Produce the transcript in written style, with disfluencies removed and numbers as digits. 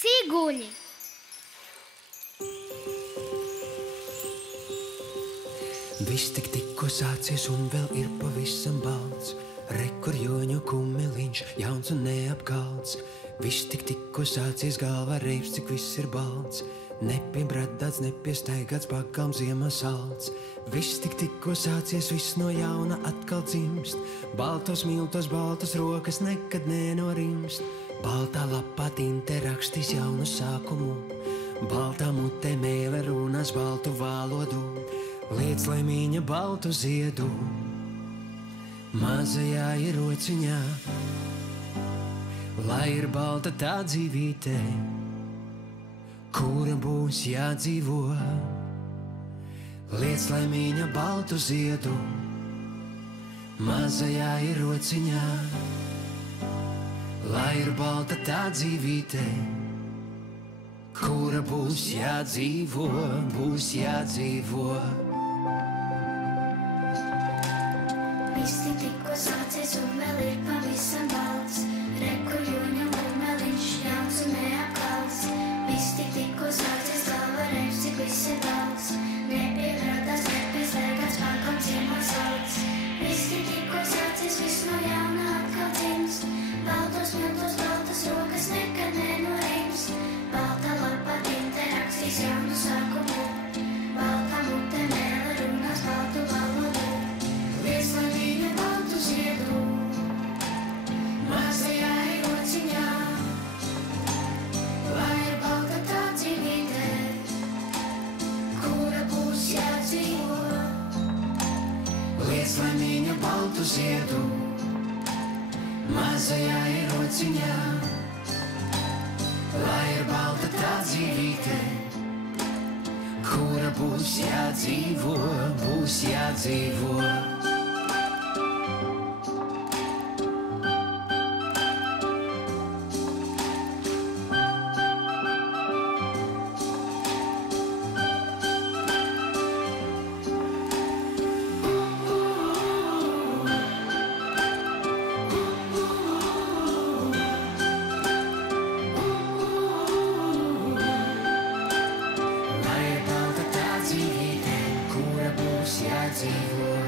Ciguļi! Viss tikko sācies un vēl ir pavisam balts. Rekur joņu kumeliņš, jauns un neapkalts. Viss tikko sācies, galvā reips, cik viss ir balts. Nepiebradāts, nepiestaigāts, pakām ziemā salds. Viss tikko sācies, viss no jauna atkal dzimst. Baltos miltos, baltas rokas nekad nenorimst. Baltā lapā tinte rakstīs jaunu sākumu. Baltā mutē mēle runās baltu valodu. Liec laimīņa baltu ziedu mazajā ierociņā, lai ir balta tā dzīvīte, kura būs jādzīvo. Liec laimīņa baltu ziedu mazajā ierociņā, lai ir balta tā dzīvīte, kura būs jādzīvo, būs jādzīvo. Viss tikko sācies un vēl ir pavisam balts. Rekur joņa kumeliņš, jauns un neapkalts. Viss tikko sācies, galva reips, cik viss ir balts. Nepiebradāts, nepiestaigāts, pakām ziemā salds. Viss tikko sācies, viss no jauna atkal dzimst. Baltos miltos, baltas rokas nekad nenorimst. Baltā lapā tinte rakstīs jaunu sākumu. Baltā mutē mēle runās baltu valodu. Liec laimīņa baltu ziedu mazajā ierociņā, lai ir balta tā dzīvīte, kura būs jādzīvo. Liec laimīņa baltu ziedu mazajā ierociņā, lai ir balta tā dzīvīte, kura būs jādzīvo, būs jādzīvo. Jādzīvo.